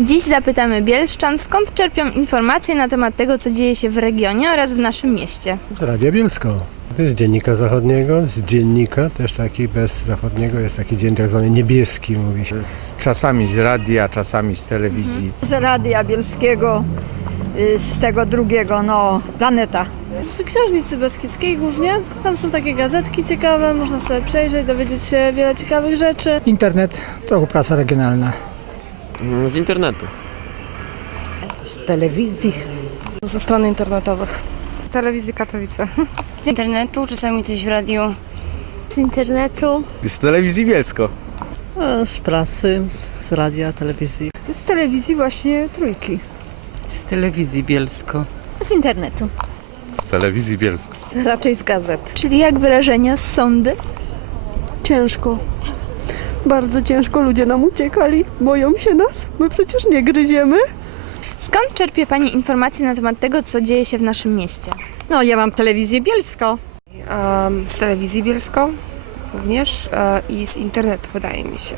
Dziś zapytamy Bielszczan, skąd czerpią informacje na temat tego, co dzieje się w regionie oraz w naszym mieście. Z Radia Bielsko. To jest dziennika zachodniego, z dziennika też taki bez zachodniego jest taki dzień tak zwany niebieski mówi się. Z, czasami z radia, czasami z telewizji. z Radia Bielskiego, y, z tego drugiego, no, Planeta. Z książnicy Beskidzkiej głównie. Tam są takie gazetki ciekawe, można sobie przejrzeć, dowiedzieć się wiele ciekawych rzeczy. Internet, trochę prasa regionalna. Mm, Z internetu. z telewizji. Ze stron internetowych. Telewizji Katowice. Z internetu, czasami coś w radiu. Z internetu. Z telewizji Bielsko. Z prasy, z radia, telewizji. Z telewizji właśnie Trójki. Z telewizji Bielsko. Z internetu. Z telewizji Bielsko. Raczej z gazet. Czyli jak wyrażenia z sądy? Ciężko. Bardzo ciężko ludzie nam uciekali. Boją się nas. My przecież nie gryziemy. Skąd czerpie Pani informacje na temat tego, co dzieje się w naszym mieście? No, ja mam telewizję Bielsko. z telewizji Bielsko również e, i z internetu wydaje mi się.